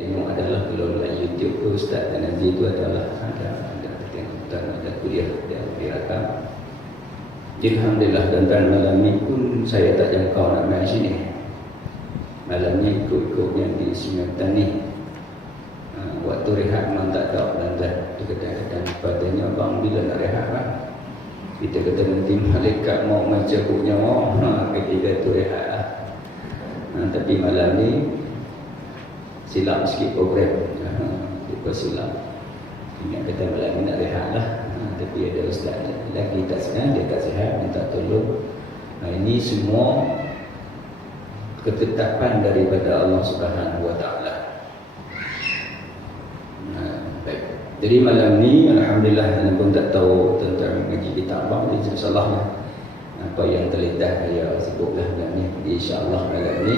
tengok adalah kalau dalam YouTube tu Ustaz Tanazi tu adalah ada tengok ada kuliah dia direkam. Jadi alhamdulillah tuan-tuan, malam ni pun saya tak jangkau nak main sini. Malam ni ikut-ikutnya di Sungai ni. Waktu rehat memang tak tahu tuan-tuan. Kadang-kadang padanya abang bila nak rehat lah. Kita kata nanti malaikat mau mencabut nyawa, ketika tu rehat lah. Tapi malam ni silap sikit program. Kita silap. Ingat kata malam ni nak rehat lah. Tapi ada ustaz lagi tak senang, dia tak sihat, minta tolong. Ini semua ketetapan daripada Allah Subhanahu Wa Taala. Baik. Jadi malam ni alhamdulillah, walaupun tak tahu tentang ngaji kita abang, insyaallah apa yang terlintas saya sebutlah malam ni. Insyaallah malam ni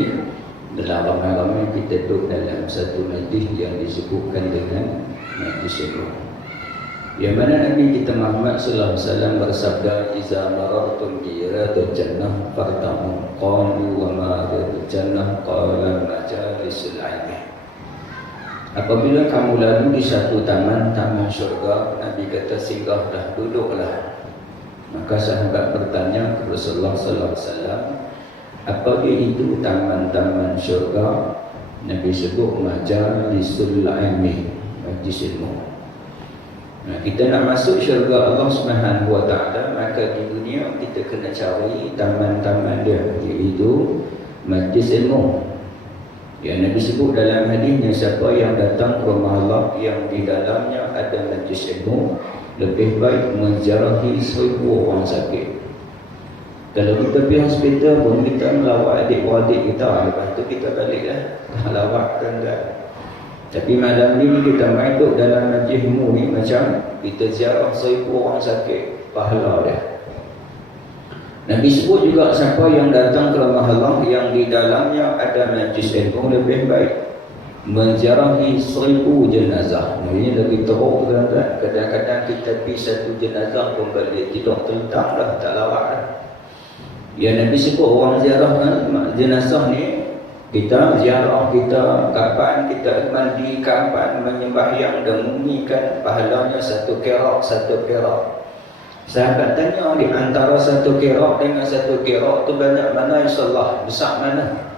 dalam malam ni kita duduk dalam satu majlis yang disebutkan dengan majlis syukur. Yang mana Nabi kita Muhammad sallallahu alaihi wasallam bersabda, "Iza marartum bi radil jannah fartamu." Qalu wa ma radil jannah? Qala majalisul ilmi. Apabila kamu lalu di satu taman syurga, Nabi kata singgahlah, duduklah. Maka sahabat bertanya kepada Rasulullah sallallahu alaihi wasallam, apa itu taman-taman syurga? Nabi sebut majalisul ilmi, majlis ilmu. Kita nak masuk syurga Allah Subhanahu Wa Taala, maka di dunia kita kena cari taman-taman dia, iaitu majlis ilmu. Yang Nabi sebut dalam hadisnya, siapa yang datang ke rumah Allah yang di dalamnya ada majlis ilmu, lebih baik menziarahi 1000 orang sakit. Kalau kita pergi hospital pun kita melawat adik-beradik kita, lepas tu kita baliklah lawat kan. Tapi malam ni kita main duduk dalam majlis ilmu ni macam kita ziarah 1000 orang sakit, pahala dia. Nabi sebut juga siapa yang datang ke rumah Allah yang di dalamnya ada majlis ilmu, lebih baik menziarahi 1000 jenazah. Ini lebih teruk kan. Kadang-kadang kita pergi satu jenazah pun balik tidur telentang dah, tak lawak dah. Ya Nabi sebut orang ziarah jenazah ni, kita ziarah, kita kapan kita mandi, kapan menyembahyang dan menunaikan pahalanya satu kerak. Sahabat tanya, di antara satu kerak dengan satu kerak tu banyak mana insyaAllah, besar mana?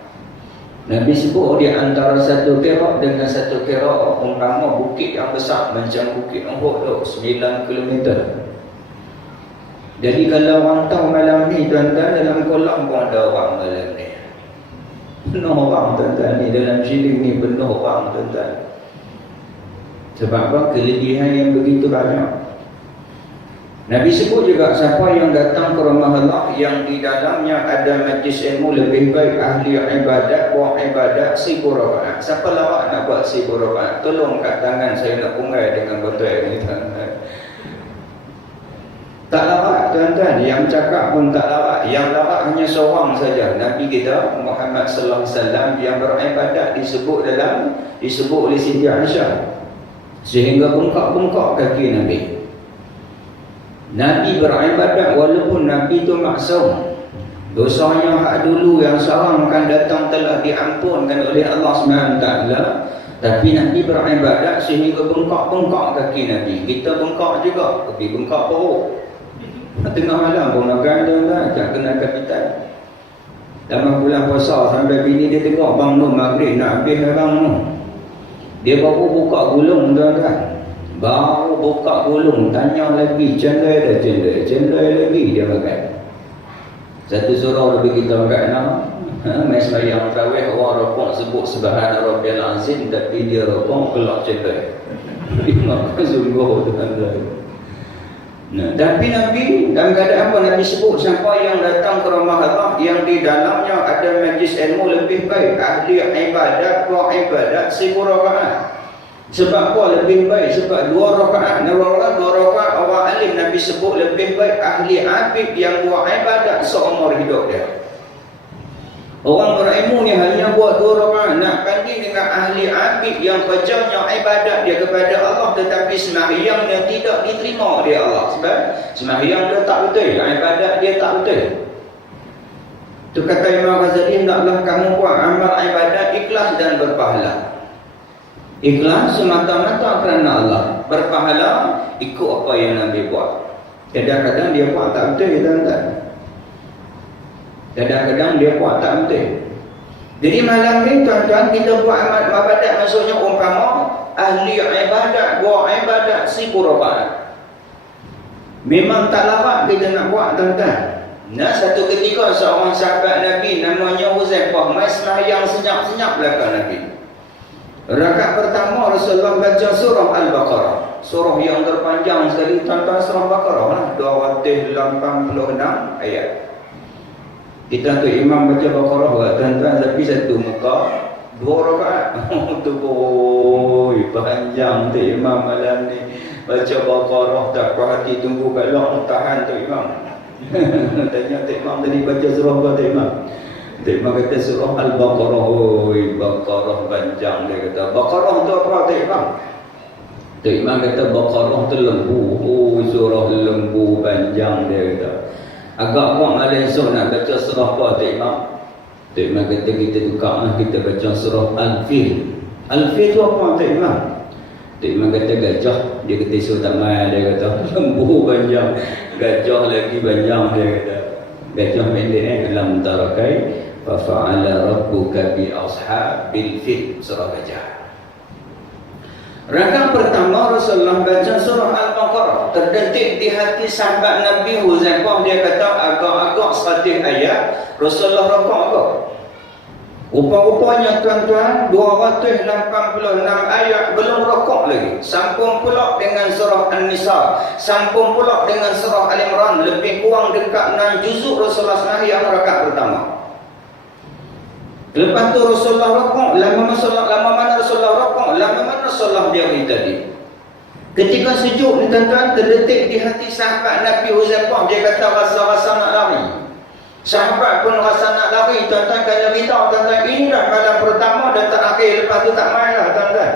Nabi sebut di antara satu kerak dengan satu kerak umpama bukit yang besar macam bukit Uhud tu 9 km. Jadi kalau orang tahu malam ni tuan-tuan, dalam kolam pun ada orang malam ni. Penuh orang tuan-tuan ni, dalam syilling ni penuh orang tuan-tuan. Sebab apa? Kelebihan yang begitu banyak. Nabi sebut juga siapa yang datang ke rumah Allah yang di dalamnya ada majlis ilmu, lebih baik ahli ibadat buat ibadat 1000 rakaat. Siapa lawak nak buat 1000 rakaat? Tolong kat tangan saya nak pungai dengan botol ni tuan-tuan. Tak lawak tuan-tuan, yang cakap pun tak lawak. Yang lawak hanya seorang saja, Nabi kita Muhammad sallallahu alaihi wasallam yang beribadat disebut oleh Siti Aisyah sehingga bengkak-bengkak kaki Nabi. Nabi beribadat walaupun Nabi itu maksum. Dosanya hak dulu yang sekarang akan datang telah diampunkan oleh Allah SWT. Tapi Nabi beribadat sehingga bengkak-bengkak kaki Nabi. Kita bengkak juga, tapi bengkak perut. Tengah malam pun makan tuan-tuan, tak kena kapital. Dalam bulan puasa sampai bini dia tengok Bang Nur maghrib nak habis Bang Nur. Dia baru buka gulung tuan-tuan. Baru buka gulung, tanya lagi, cendai lagi dia makan. Satu surau lebih kita makan main sembahyang tarawih, orang rokok sebut subhana rabbiyal azim, tapi dia rokok kelak cendai. Dia makan sungguh tuan-tuan. Nah, tapi Nabi dalam keadaan apa? Nabi sebut siapa yang datang ke rumah Allah yang di dalamnya ada majlis ilmu, lebih baik ahli ibadat buat ibadat 1000 rakaat. Sebab apa lebih baik? Sebab 2 rakaat orang alim Nabi sebut lebih baik ahli abid yang buat ibadat seumur hidup dia. Orang berilmu ni hanya buat 2 rakaat, nak banding dengan ahli abid yang kerjanya ibadat dia kepada Allah, tetapi sembahyangnya tidak diterima oleh Allah. Sebab sembahyang dia tak betul, ibadat dia tak betul. Tu kata Imam Ghazali, hendaklah kamu buat amal ibadat ikhlas dan berpahala. Ikhlas semata-mata kerana Allah. Berpahala ikut apa yang Nabi buat. Kadang-kadang dia buat tak betul, tuan-tuan. Kadang-kadang dia buat tak betul. Jadi malam ni tuan-tuan, kita buat amal ibadat, maksudnya umpama ahli ibadat, buat ibadat 1000 rakaat. Memang tak larat kita nak buat, tuan-tuan. Nah, satu ketika seorang sahabat Nabi namanya Huzaifah mai sembahyang senyap-senyap belakang Nabi. Rakaat pertama Rasulullah baca surah Al-Baqarah. Surah yang terpanjang sekali, tuan-tuan, surah Al-Baqarah lah, 286 ayat. Kita tu imam baca Baqarah kat tuan-tuan, tapi satu muka 2 rakaat. Tu boy, panjang tu imam malam ni. Baca Baqarah tak puas hati, tunggu kat luar tahan tu imam. Tanya tu imam tadi baca surah apa tu imam? Tu imam kata surah Al-Baqarah. Oi, Baqarah panjang dia kata. Baqarah tu apa tu imam? Tu imam kata Baqarah tu lembu. Oh, surah lembu panjang dia kata. Agak kuat ada esok nak baca surah apa tu imam? Tu imam kata kita tukar lah, kita baca surah Al-Fil. Al-Fil tu apa tu imam? Tu imam kata gajah. Dia kata esok tak main, dia kata lembu panjang, gajah lagi panjang, dia kata. Gajah pendek dalam tarakai fa fa'ala rabbuka bi ashabil fil, surah gajah. Rakaat pertama Rasulullah baca surah Al-Baqarah. Terdetik di hati sahabat Nabi Huzaifah, dia kata agak-agak 100 ayat Rasulullah rakaat agak. Rupa-rupanya tuan-tuan 286 ayat belum rakaat lagi. Sambung pula dengan surah An-Nisa, sambung pula dengan surah Al-Imran, lebih kurang dekat 6 juzuk Rasulullah sembahyang rakaat pertama. Lepas tu Rasulullah rakaat, lama mana Rasulullah rakaat, lama mana Rasulullah diam tadi. Ketika sujud ni tuan-tuan, terdetik di hati sahabat Nabi Huzaifah, dia kata rasa-rasa nak lari. Sahabat pun rasa nak lari, tuan-tuan, kena beritahu tuan-tuan, inilah malam pertama dan terakhir, lepas tu tak main lah tuan-tuan.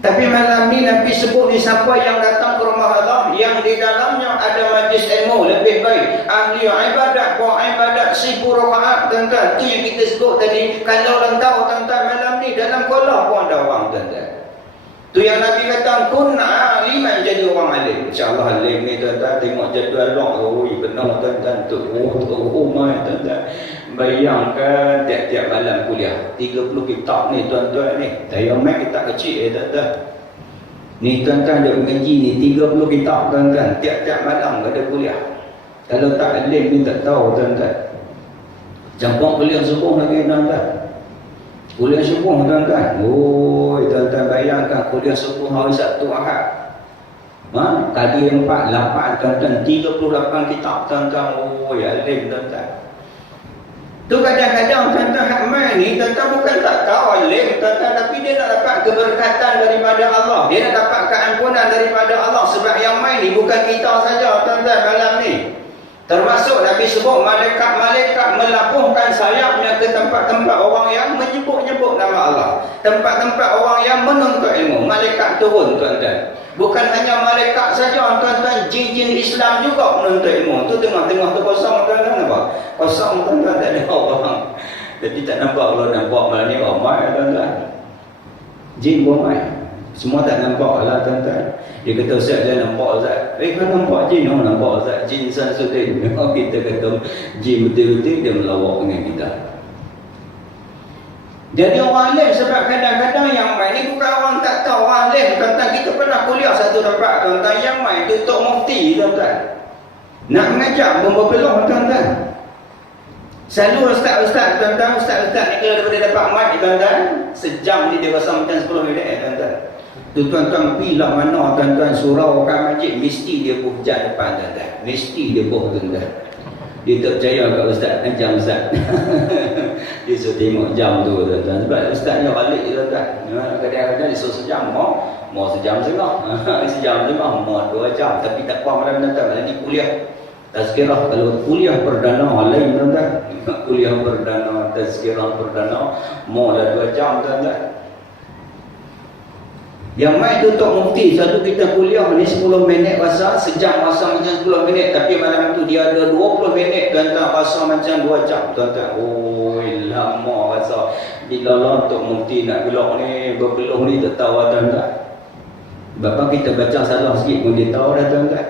Tapi malam ni Nabi sebut ni siapa yang datang ke rumah Allah, yang di dalamnya ada majlis ilmu, lebih baik ahli ibadat, buat ibadat 1000 rakaat, tuan-tuan. Tu yang kita sebut tadi. Kalau orang tahu tuan-tuan, malam ni dalam kolah pun ada orang, tuan-tuan. Tu yang Nabi kata kun aliman, jadi orang alim. InsyaAllah alim ni tuan-tuan, tengok jadual luar, benar tuan-tuan tu. Mai tuan-tuan, bayangkan tiap-tiap malam kuliah 30 kitab ni tuan-tuan ni. Tayamek kita kecil tuan-tuan. Ni tuan-tuan dia mengaji ni 30 kitab tuan-tuan, tiap-tiap malam ada kuliah. Kalau tak alim ni tak tahu tuan-tuan. Campur kuliah subuh lagi tuan-tuan. Kuliah subuh tuan-tuan. Oi, tuan-tuan bayangkan kuliah subuh hari Sabtu Ahad. Kali 4, 8 tuan-tuan, 38 kitab tuan-tuan. Oi, alim tuan-tuan. Tu kadang-kadang tuan-tuan hak mai ni, tuan-tuan bukan tak tahu alim tuan-tuan, tapi dia nak dapat keberkatan daripada Allah. Dia nak dapat keampunan daripada Allah. Sebab yang mai ni bukan kita saja tuan-tuan malam ni. Termasuk Nabi sebut malaikat-malaikat melabuhkan sayapnya ke tempat-tempat orang yang menyebut-nyebut nama Allah. Tempat-tempat orang yang menuntut ilmu. Malaikat turun tuan-tuan. Bukan hanya malaikat saja tuan-tuan, jin-jin Islam juga menuntut ilmu. Tu tengah-tengah tu kosong tuan-tuan, nampak? Kosong tuan-tuan, tak ada orang. Jadi tak nampak kalau nampak malam ni ramai tuan-tuan. Jin pun ramai. Semua tak nampak lah tuan-tuan. Dia kata Ustaz, saya nampak Ustaz. Kau nampak jin? Oh, nampak Ustaz. Jin Samsudin. Kita kata jin betul-betul dia melawak dengan kita. Jadi orang alim, sebab kadang-kadang yang main ni bukan orang tak tahu, orang alim tuan-tuan. Kita pernah kuliah satu tempat tuan-tuan, yang main tu Tok Mufti tuan-tuan. Nak mengajar berpeluh tuan-tuan. Selalu ustaz-ustaz tuan-tuan, ustaz-ustaz ni kalau daripada dapat mic tuan-tuan, sejam ni dia rasa macam 10 minit tuan-tuan. Tu tuan-tuan pilah mana tuan-tuan surau orang masjid, mesti dia buh hujan depan tuan-tuan. Mesti dia buh tuan-tuan. Dia tak percaya kat ustaz, jam ustaz. Dia suruh tengok jam tu tuan-tuan. Sebab ustaznya balik tuan-tuan. Kadang-kadang dia suruh sejam, mau sejam setengah. Sejam setengah, mau 2 jam. Tapi tak kuat malam tuan-tuan, malam ni kuliah. Tazkirah, kalau kuliah perdana lain tuan-tuan. Kuliah perdana, tazkirah perdana, mau dah 2 jam tuan-tuan. Yang main tu Tok Mufti, satu kita kuliah ni 10 minit rasa, sejam rasa macam 10 minit. Tapi malam tu dia ada 20 minit tuan-tuan, rasa macam 2 jam tuan-tuan. Oh, lama rasa bila lontok mufti nak gelak ni berpeluh ni tak tahu tuan-tuan. Bapa kita baca salah sikit pun dia tahu dah tuan-tuan.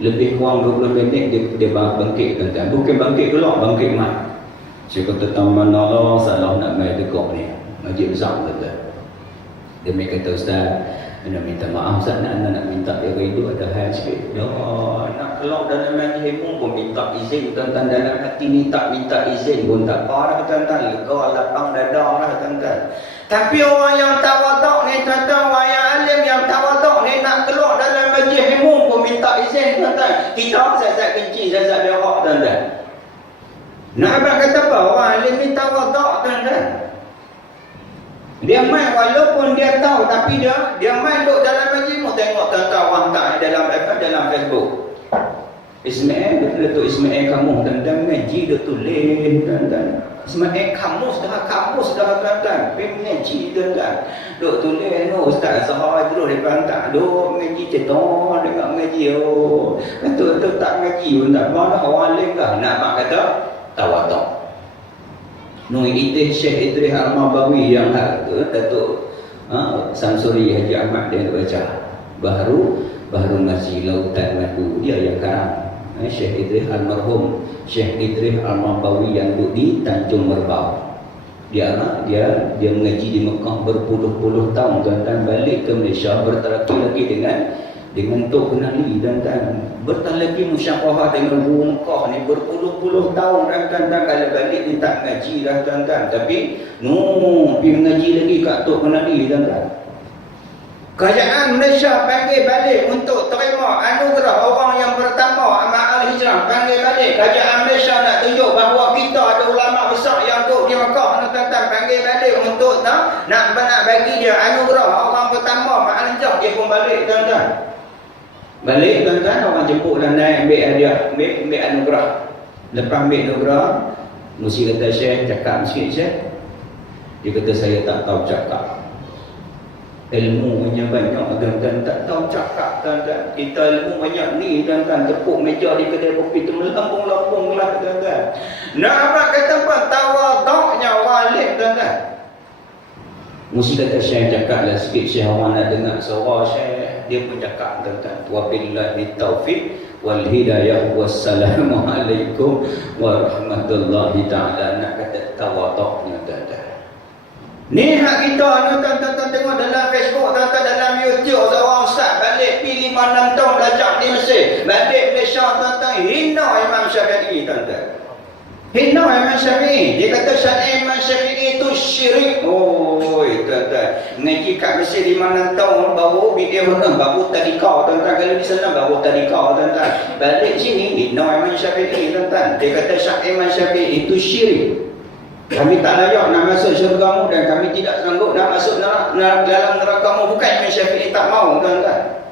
Lebih kurang 20 minit dia bangkit tuan-tuan. Bukan bangkit gelak, bangkit mat. Saya kata taman Allah salah nak main dekok ni. Majlis besar tuan-tuan. Dia kata ustaz, nak minta maaf Ustaz, nak minta dia rindu ada hal sikit. Nak keluar dalam majlis pun minta izin tuan-tuan, dalam hati ni tak minta izin pun tak apa dah tuan-tuan, lega lapang dada lah tuan-tuan. Tapi orang yang tawaduk ni tuan-tuan, orang yang alim yang tawaduk ni nak keluar dalam majlis pun minta izin tuan-tuan. Kita zat-zat kencing, zat-zat berak tuan-tuan. Nak abang kata apa? Orang alim ni tawaduk tuan-tuan. Dia main walaupun dia tahu, tapi dia main duduk dalam majlis tengok tuan-tuan orang tak dalam Facebook. Ismail, betul Ismail kamu tuan-tuan ngaji dia tulis tuan-tuan. Ismail kamu sudah tuan-tuan. Ngaji tuan-tuan. Duk tulis ustaz Zahar dulu di pantai. Duk ngaji cetok dengar ngaji betul tak ngaji pun tak mana orang alim lah nak mak kata tawaduk. Nui itu Syekh Idris Al-Mabawi yang Datuk Samsuri Haji Ahmad dia baca baru ngaji lautan madu dia yang karang. Syekh Idris Almarhum Syekh Idris Al-Mabawi yang duduk di Tanjung Merbau. Dia mengaji di Mekah berpuluh-puluh tahun tuan-tuan, balik ke Malaysia berteraki lagi dengan Tok Kenali tuan-tuan, bertalaki musyawarah dengan guru Mekah ni berpuluh-puluh tahun tuan-tuan. Kalau balik dia tak ngaji dah tuan-tuan, tapi pergi mengaji lagi kat Tok Kenali tuan-tuan. Kerajaan Malaysia panggil balik untuk terima anugerah orang yang pertama amal hijrah, panggil balik. Kerajaan Malaysia nak tunjuk bahawa kita ada ulama besar yang duduk di Mekah tuan-tuan, panggil balik untuk nak bagi dia anugerah orang pertama amal hijrah. Dia pun balik tuan-tuan. Balik tuan-tuan, orang jemput dan naik ambil hadiah, ambil anugerah. Lepas ambil anugerah, mesti kata Syekh, cakap sikit Syekh. Dia kata saya tak tahu cakap. Ilmu punya banyak tuan-tuan, tak tahu cakap tuan-tuan. Kita ilmu banyak ni tuan-tuan, tepuk meja di kedai kopi tu melambung-lambung lah tuan-tuan. Nak apa kata apa? Tawaduknya orang alim tuan-tuan. Mesti kata Syekh cakap lah sikit Syekh, orang nak dengar suara Syekh. Dia pun cakap tuan-tuan, wabillahi taufiq wal hidayah wassalamualaikum warahmatullahi ta'ala. Nak kata tawaduknya tuan-tuan. Ni hak kita tuan-tuan tengok dalam Facebook tuan-tuan, dalam YouTube seorang ustaz balik pergi 5-6 tahun belajar di Mesir, balik Malaysia tuan-tuan, hina Imam Syafi'i tuan-tuan. Hina Imam Syafi'i. Dia kata Imam Syafi'i itu syirik. Oi tuan-tuan, ngaji kat Mesir 5-6 tahun baru dia baru tadika tuan-tuan. Kalau di sana baru tadika tuan-tuan. Balik sini hina Imam Syafi'i tuan-tuan. Dia kata Imam Syafi'i itu syirik. Kami tak layak nak masuk syurga-Mu dan kami tidak sanggup nak masuk dalam neraka-Mu. Bukan Imam Syafi'i tak mau tuan-tuan.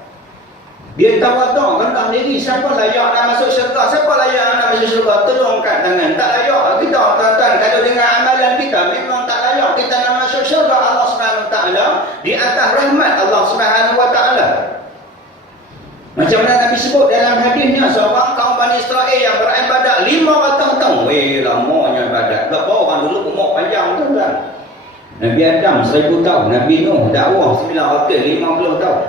Dia tawaduk, rendah diri. Siapa layak nak masuk syurga? Siapa layak nak masuk syurga? Tolong kat tangan. Tak layak kita tuan-tuan. Kalau dengan amalan kita memang tak layak kita nak masuk syurga Allah Subhanahu Wa Taala, di atas rahmat Allah Subhanahu Wa Taala. Macam mana Nabi sebut dalam hadisnya, seorang kaum Bani Israel yang beribadat 500 tahun. Lamanya ibadat. Berapa orang dulu umur panjang tuan-tuan. Nabi Adam 1000 tahun. Nabi Nuh dakwah 950 tahun.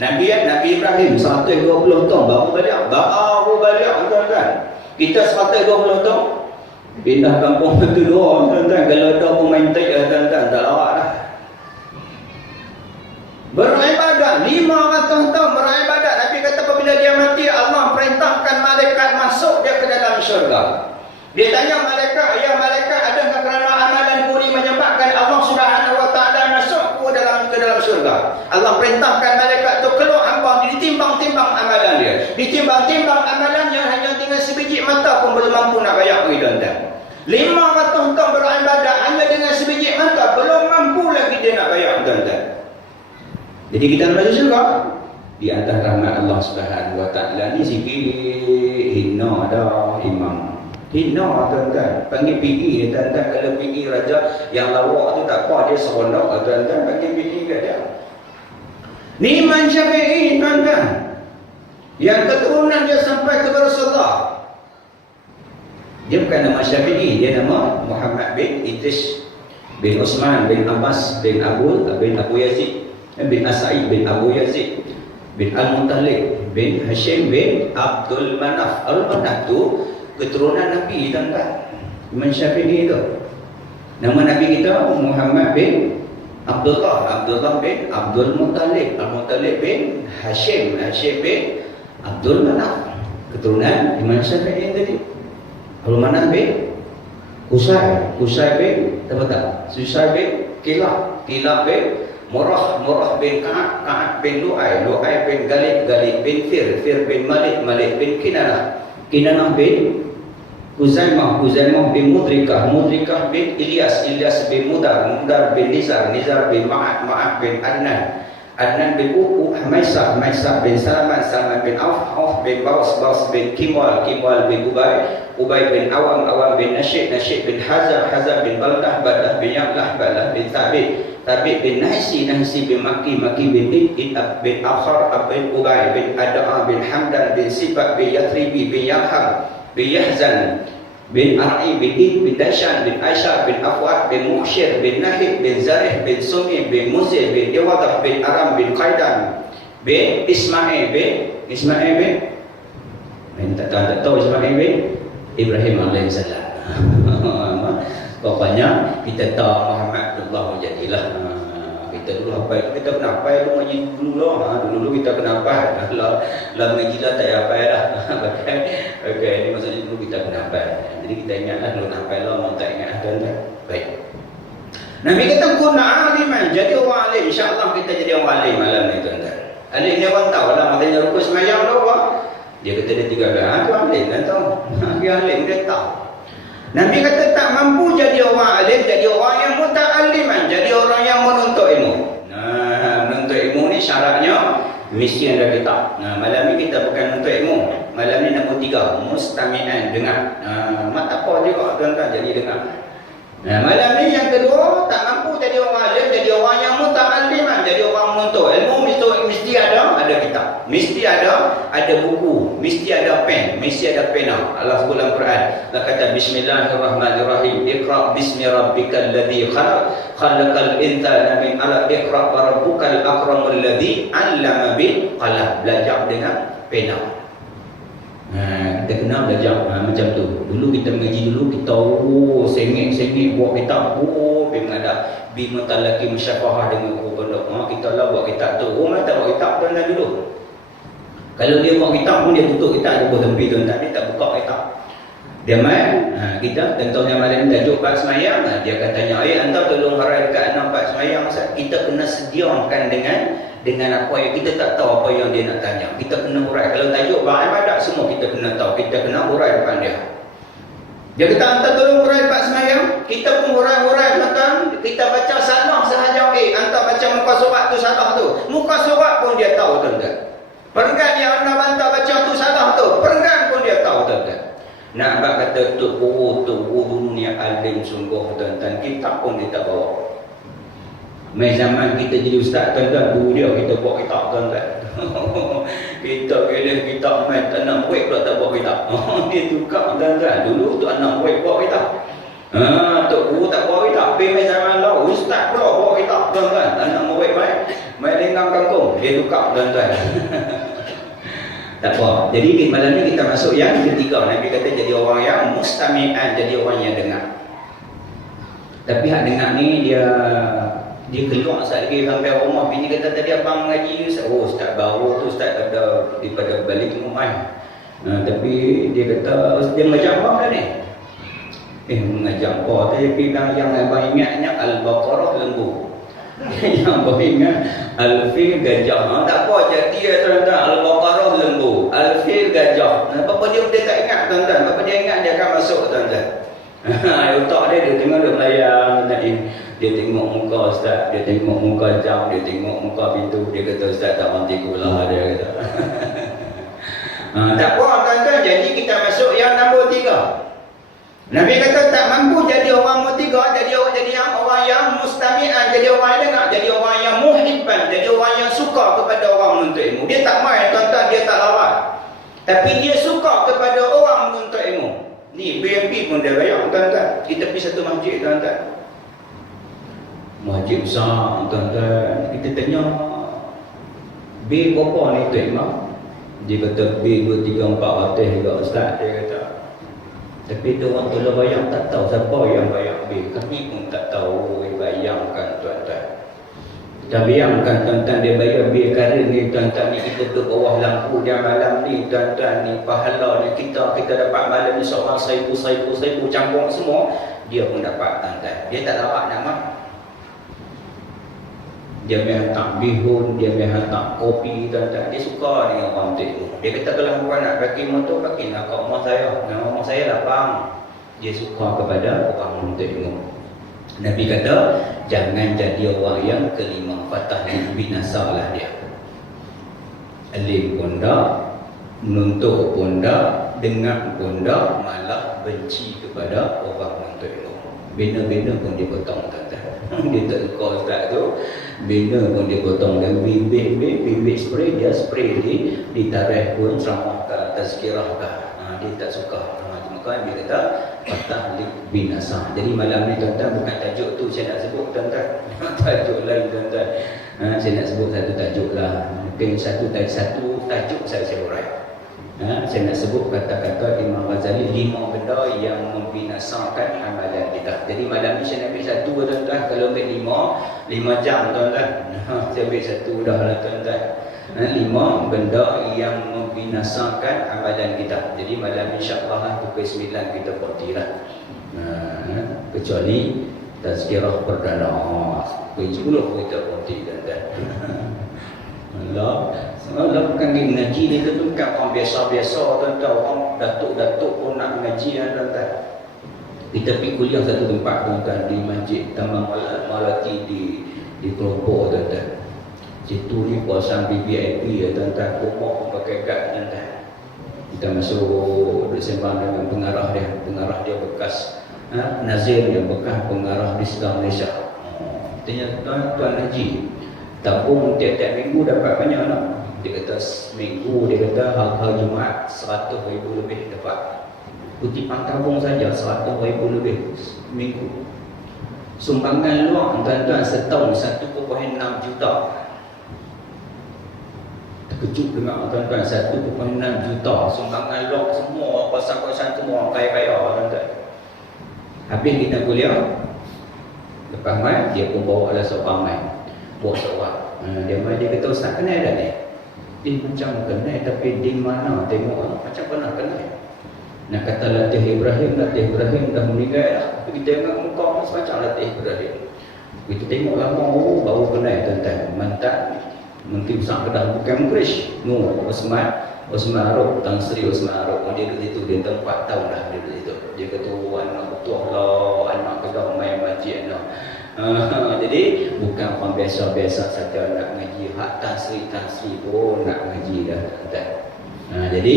Nabi Ibrahim 120 tahun baru balik tuan-tuan. Kita 120 tahun pindah kampung betul dua tuan-tuan. Kalau ada pemain tak tuan-tuan, tak lawak dah. Beribadat 500 tahun beribadat. Nabi kata apabila dia mati, Allah perintahkan malaikat masuk dia ke dalam syurga. Dia tanya malaikat, ya malaikat, adakah kerana amalan kuni menyebabkan Allah Subhanahu Wa Taala masuk ke dalam syurga? Allah perintahkan malaikat tu keluar hamba, ditimbang-timbang amalan dia. Ditimbang-timbang amalannya, hanya tinggal sebiji mata pun belum mampu nak bayar pergi tuan-tuan. 500 tahun beribadat hanya dengan sebiji mata belum mampu lagi dia nak bayar tuan-tuan. Jadi kita nak masuk syurga di atas rahmat Allah Subhanahu Wa Taala. Ni sikit hina dah imam. Hina tuan-tuan. Panggil pergi tuan-tuan. Kalau pergi raja yang lawak tu tak apa, dia seronok tuan-tuan, panggil pergi kat dia. Ni Imam Syafi'i tuan-tuan, yang keturunan dia sampai kepada Rasulullah. Dia bukan nama Syafi'i, dia nama Muhammad bin Idris bin Osman bin Abbas bin Abu Yazid bin As'id bin Abu Yazid bin Al-Muttalib bin Hashim bin Abdul Manaf. Al-Manaf tu keturunan Nabi, tuan-tuan. Imam Syafi'i tu. Nama Nabi kita Muhammad bin Abdullah bin Abdul Muttalib, Al-Muttalib bin Hashim bin Abdul Manaf. Keturunan Imam Syafi'i tadi. Abdul Manaf bin Qusay bin Susay bin Kilab bin Murrah bin Ka'ab bin Lu'ay bin Galib bin Fir bin Malik bin Kinanah bin Huzaimah bin Mudrikah bin Ilyas bin Mudar bin Nizar bin Ma'ad bin Adnan bin Maisah bin Salman bin Auf bin Baus bin Kimwal bin Ubay bin Awam bin Nasyid bin Hazar bin Baldah bin Ya'lah bin Tabi bin Nahsi bin Maki bin Id bin Akhar bin Ubay bin Ada'a bin Hamdan bin Sibak bin Yathribi bin Yaham bin Yahzan bin Ar'i bin Id bin Dashan bin Aisyah bin Afwad bin Muhsyir bin Nahid bin Zarih bin Sumi bin Muzir bin Iwadah bin Aram bin Qaidan bin Ismail bin tak tahu Ismail bin Ibrahim alaihissalam. Pokoknya kita tahu Muhammad Abdullah jadilah. Kita dulu apa itu kita kena apa itu ngaji dulu lah. Dulu kita kena apa? Lah ngaji lah tak apa dah. Okey, ini maksudnya dulu kita kena apa. Jadi kita ingatlah dulu apa lah, mau tak ingat kan? Baik. Nabi kata kuna aliman, jadi orang alim. Insya-Allah kita jadi orang alim malam ni tuan-tuan. Alim ni orang tahu lah maknanya rukun sembahyang tu apa. Dia kata dia 3 tu alim kan tahu. Dia alim dia tahu. Nabi kata tak mampu jadi orang alim, jadi orang yang muta'alliman, jadi orang yang menuntut ilmu. Menuntut ilmu ni syaratnya mesti ada kitab. Malam ni kita bukan menuntut ilmu. Malam ni nombor 3, mustami'an, dengar. Mak tak apa juga tuan-tuan jadi dengar. Malam ni yang kedua, tak mampu jadi orang alim, jadi orang yang muta'alliman, jadi orang menuntut ilmu. Mesti ada kitab, mesti ada buku, mesti ada pen, mesti ada pena. Allah sebut dalam Quran, Allah kata bismillahirrahmanirrahim, iqra bismi rabbikal ladzi khalaq, khalaqal insana min 'alaq, iqra wa rabbukal akramul ladzi 'allama bil qalam. Belajar dengan pena. Kita kena belajar macam tu. Dulu kita mengaji dulu, kita sengit buat kitab, pergi mengadap bi mutalaqi musyafahah dengan guru pondok. Kita lah buat kitab tu. Orang tak buat kitab tuan-tuan dulu. Kalau dia buat kitab pun dia tutup kitab, dia buat tempi tuan-tuan, dia tak buka kitab. Dia main, kita contohnya malam tajuk Pak Semayang, dia akan tanya, anda tolong harai dekat anak Pak Semayang, kita kena sediakan dengan apa yang kita tak tahu apa yang dia nak tanya. Kita kena hurai. Kalau tajuk bab ibadat semua kita kena tahu. Kita kena hurai depan dia. Dia kata hantar tolong hurai Pak Semayang. Kita pun hurai-hurai tuan-tuan. Kita baca salah sahaja. Hantar baca muka surat tu salah tu. Muka surat pun dia tahu tuan-tuan. Perenggan yang anda hantar baca tu salah tu. Perenggan pun dia tahu tuan-tuan. Nak abang kata Tuk Guru ni alim sungguh tuan-tuan. Kitab pun dia tak bawa. Mai zaman kita jadi ustaz tuan-tuan, dulu dia kita buat kitab tuan-tuan. Kita kena kitab mai tak nak buat pula tak buat kitab. Dia tukar tuan-tuan. Dulu tu anak buat kitab. Tok guru tak buat kitab. Pergi mai zaman lalu ustaz pula buat kitab tuan-tuan. Anak buat mai lenggang kangkung. Dia tukar tuan-tuan. Tak apa. Jadi malam ni kita masuk yang ketiga. Nabi kata jadi orang yang mustami'an, jadi orang yang dengar. Tapi hak dengar ni dia keluar saat lagi sampai rumah. Bini kata tadi abang mengaji, ustaz baru tu, ustaz ada daripada balik rumah. Tapi dia kata dia mengajar abang dah ni. Mengajar apa? Tapi yang abang ingatnya Al-Baqarah lembu. Yang abang ingat Al-Fil gajah. Tak apa jadi tuan-tuan, Al-Baqarah lembu, Al-Fil gajah. Apa dia tak ingat tuan-tuan? Apa dia ingat dia akan masuk tuan-tuan. Otak dia tengok dia melayang tadi. Dia tengok muka ustaz, dia tengok muka jam, dia tengok muka pintu. Dia kata ustaz tak mati kulah, dia kata. Tak apa tuan-tuan, jadi kita masuk yang nombor 3. Nabi kata tak mampu jadi orang nombor 3, jadi orang yang mustami'an, jadi orang yang dengar, jadi orang yang muhibban, jadi orang yang suka kepada orang menuntut ilmu. Dia tak main tuan-tuan, dia tak lawan. Tapi dia suka kepada orang menuntut ilmu. Ni BNP pun dia bayar tuan-tuan. Kita pergi satu masjid tuan-tuan. Masjid besar tuan-tuan. Kita tanya bil berapa ni Tuan Imam? Dia kata bil 2, 3, 400 juga Ustaz, dia kata. Tapi dia orang tolong bayang tak tahu siapa yang bayar bil. Kami pun tak tahu. Bayangkan tuan-tuan. Kita bayangkan tuan-tuan, dia bayar bil karen ni tuan-tuan ni. Kita duduk bawah lampu dia malam ni tuan-tuan ni. Pahala ni kita dapat malam ni seorang 1,000 campur semua. Dia pun dapat tuan-tuan. Dia tak dapat nama. Dia main hantar bihun, dia main hantar kopi tuan-tuan. Dia suka dengan orang tu. Dia kata kalau orang nak pakai motor, pakailah kat rumah saya. Rumah saya lapang. Dia suka kepada orang tu. Nabi kata, jangan jadi orang yang kelima fatah binasalah dia. Alim pun tak, menuntut pun tak, dengar pun tak, malah benci kepada orang menuntut ilmu. Bina-bina pun dia potong tuan-tuan. Dia tak suka Ustaz tu. Bina pun dia potong. Dan bibit spray, dia spray di tarikh pun ceramah ke tazkirah ke. Dia tak suka. Maka dia kata fatah binasa. Jadi malam ni tuan-tuan, bukan tajuk tu saya nak sebut tuan-tuan. Tajuk lain tuan-tuan. Saya nak sebut satu tajuk lah. Mungkin satu tajuk saya urai. Saya nak sebut kata-kata Imam Ghazali 5 benda yang membinasakan amalan kita. Jadi malam ni saya nak ambil satu tuan-tuan. Kalau ambil 5 jam tuan-tuan. Saya ambil satu dah lah tuan-tuan. 5 benda yang membinasakan amalan kita. Jadi malam insya-Allah pukul 9 kita berhenti lah. Kecuali tazkirah perdana. Pukul 10 kita berhenti tuan-tuan. Allah. Kalau bukan ngaji ni tu bukan orang biasa-biasa tuan-tuan. Orang datuk-datuk pun nak ngaji tuan-tuan. Kita pergi kuliah satu tempat tuan-tuan, di Masjid Taman Malati di Kelompok tuan-tuan. Situ ni kawasan VIP ya tuan-tuan. Rumah pun pakai kad tuan-tuan. Kita masuk bersembang dengan pengarah dia bekas Nazir yang bekas pengarah di Islam Malaysia. Tanya tuan-tuan haji, tabung tiap-tiap minggu dapat banyak tak? Dia kata seminggu, dia kata hari Jumaat 100,000 lebih dapat. Kutipan tabung saja 100,000 lebih seminggu. Sumbangan luar tuan-tuan setahun 1.6 juta. Terkejut dengar tuan-tuan, 1.6 juta sumbangan luar semua, pasal-pasal semua orang kaya-kaya tuan-tuan. Habis kita kuliah, lepas mai dia pun bawa lah seorang mai. Bawa seorang. Dia mai, dia kata Ustaz kenal dah ni? Macam kenal, tapi di mana tengok macam pernah kenal. Nak kata Latih Ibrahim dah meninggal dah. Kita tengok muka macam Latih Ibrahim. Kita tengok lama, baru kenal tuan-tuan. Mantan Menteri Besar Kedah bukan Mukrish. Osman Arok, Tan Sri Osman Arok. Dia duduk situ, dia 4 tahun dah dia duduk situ. Dia kata anak betul lah, anak Kedah main masjid anak. Jadi bukan orang biasa-biasa saja nak ngaji. Hak Tan Sri pun nak ngaji dah tuan-tuan. Jadi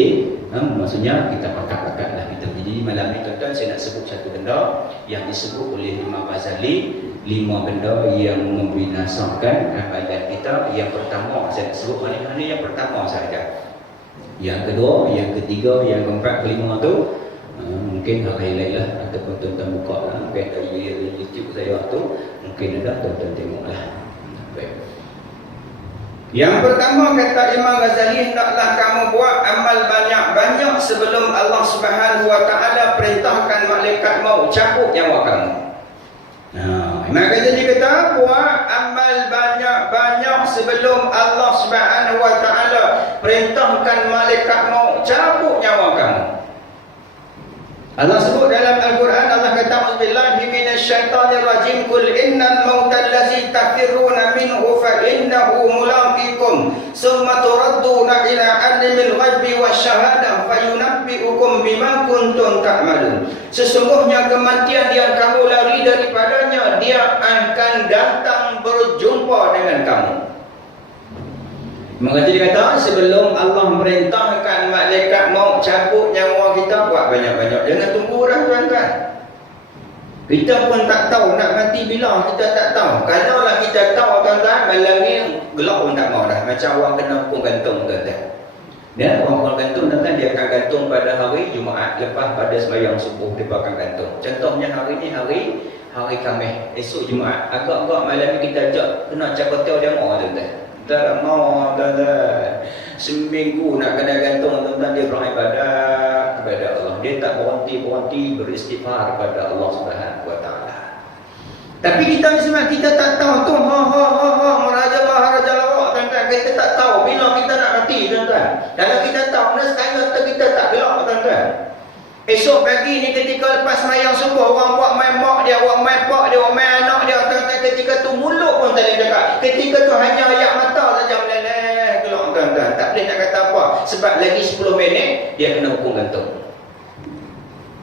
maksudnya kita pakat-pakat lah kita. Jadi malam ni tuan-tuan saya nak sebut satu benda yang disebut oleh Imam Ghazali, 5 benda yang membinasakan amalan kita. Yang pertama saya nak sebut mana yang pertama saja. Yang kedua, yang ketiga, yang keempat, kelima tu mungkin highlight lah ataupun tuan-tuan buka lah. Mungkin dari YouTube saya tu mungkin ada tuan-tuan tengok lah. Baik. Yang pertama kata Imam Ghazali, hendaklah kamu buat amal banyak-banyak sebelum Allah Subhanahu Wa Taala perintahkan malaikat maut cabut nyawa kamu. Imam Ghazali kata buat amal banyak-banyak sebelum Allah Subhanahu Wa Taala perintahkan malaikat maut cabut nyawa kamu. Allah sebut dalam Al-Quran, Allah kata auzubillahi minasyaitonir rajim, qul innal mauta allazi tafirruna minhu fa innahu mulaqikum summa turadduna ila alimil ghaibi wasyahadah fayunabbiukum bima kuntum ta'malun. Sesungguhnya kematian yang kamu lari daripadanya, dia akan datang berjumpa dengan kamu. Maka dia kata sebelum Allah merintahkan malaikat maut cabut nyawa kita, buat banyak-banyak. Jangan tunggu dah tuan-tuan. Kita pun tak tahu nak mati bila, kita tak tahu. Kalau lah kita tahu tuan-tuan, malam ni gelap pun tak mau dah. Macam orang kena hukum gantung tuan-tuan. Dan orang gantung tuan-tuan, dia akan gantung pada hari Jumaat lepas pada sembahyang subuh dia akan gantung. Contohnya hari ni hari Khamis, esok Jumaat, agak-agak malam ni kita ajak kena cakap hotel dia mau tuan-tuan. Tak mau tuan-tuan. Seminggu nak kena gantung tuan-tuan, dia beribadat kepada Allah. Dia tak berhenti beristighfar kepada Allah Subhanahu Wa Taala. Tapi kita ni semua kita tak tahu tu meraja maharaja lawak tuan-tuan. Kita tak tahu bila kita nak mati tuan-tuan. Kalau kita tahu sekarang kita tak gelak tuan-tuan. Esok pagi ni ketika lepas sembahyang subuh, orang buat main mak dia, orang main pak dia, orang main anak dia tuan-tuan, ketika tu mulut pun tak boleh cakap. Ketika tu hanya ayat mata saja meleleh gelak tuan-tuan. Tak boleh nak kata apa sebab lagi 10 minit dia kena hukum gantung.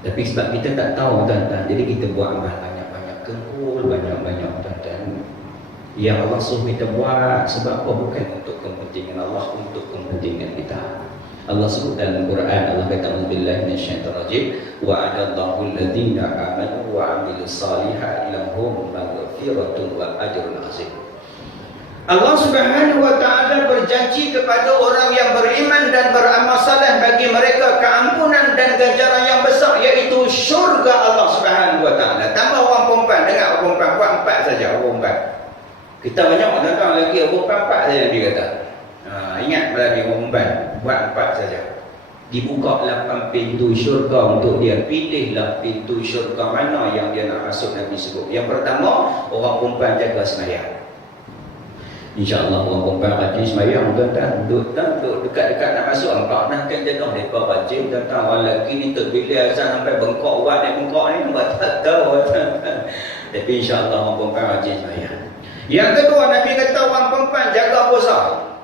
Tapi sebab kita tak tahu tuan-tuan, jadi kita buat amal banyak-banyak kengkul, banyak-banyak tuan-tuan. Yang Allah suruh kita buat sebab apa? Bukan untuk kepentingan Allah, untuk kepentingan kita. Allah sebut dalam Quran, Allah kata auzubillahi minasyaitonirrajim, wa'adallahu alladhina amanu wa 'amilus salihati lahum maghfiratun wa ajrun 'azim. Allah Subhanahu Wa Taala berjanji kepada orang yang beriman dan beramal saleh bagi mereka keampunan dan ganjaran yang besar, iaitu syurga Allah Subhanahu Wa Taala. Tambah orang perempuan, dengar orang perempuan buat 4 saja orang perempuan. Kita banyak datang lagi orang perempuan 4 saja dia kata. Ingat lagi orang perempuan buat 4 saja. Dibuka 8 pintu syurga untuk dia. Pilihlah pintu syurga mana yang dia nak masuk. Nabi sebut. Yang pertama, orang perempuan jaga sembahyang. InsyaAllah orang perempuan rajin sembahyang tuan-tuan. Duduk dekat-dekat nak masuk, nampak nak kan jaga mereka rajin tuan-tuan. Orang lelaki ni terbilik azan sampai bengkok urat ni, bengkok ni nampak tak tahu tuan-tuan. Tapi insyaAllah orang perempuan rajin sembahyang. Yang kedua, Nabi kata orang perempuan jaga puasa.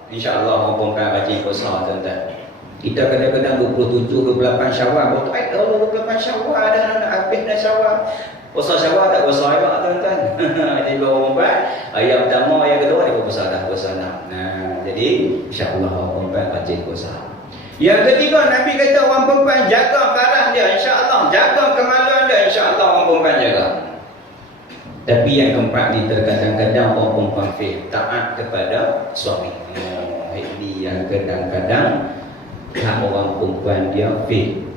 InsyaAllah orang perempuan rajin puasa tuan-tuan. Kita kadang-kadang 27-28 Syawal, baru tak tahu 28 Syawal dah nak habis dah Syawal. Puasa Syawal tak puasa ayam tuan-tuan. Jadi orang perempuan, ayam pertama, ayam kedua dia puasa dah, puasa dah. Jadi insyaAllah orang perempuan rajin puasa. Yang ketiga, Nabi kata orang perempuan jaga farah dia, insyaAllah. Jaga kemaluan dia, insyaAllah orang perempuan jaga. Tapi yang keempat ni terkadang-kadang orang perempuan taat kepada suami. Ini yang kadang-kadang orang perempuan dia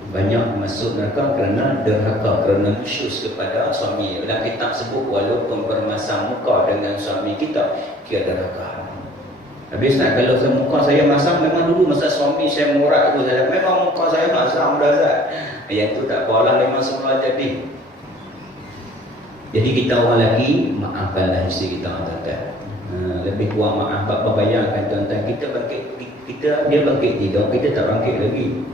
banyak masuk neraka kerana derhaka, kerana musyus kepada suami. Dalam kitab sebut walaupun bermasam muka dengan suami kita, kira derhaka. Habis nak kalau muka saya masam, memang dulu masa suami saya murat tu saya, memang muka saya masam dah Zat. Yang tu tak apalah, memang semua jadi. Jadi kita orang lelaki, maafkanlah isteri kita tuan-tuan. Lebih kurang maaf. Bapa bayangkan tuan-tuan, dia bangkit tidur, kita tak bangkit lagi.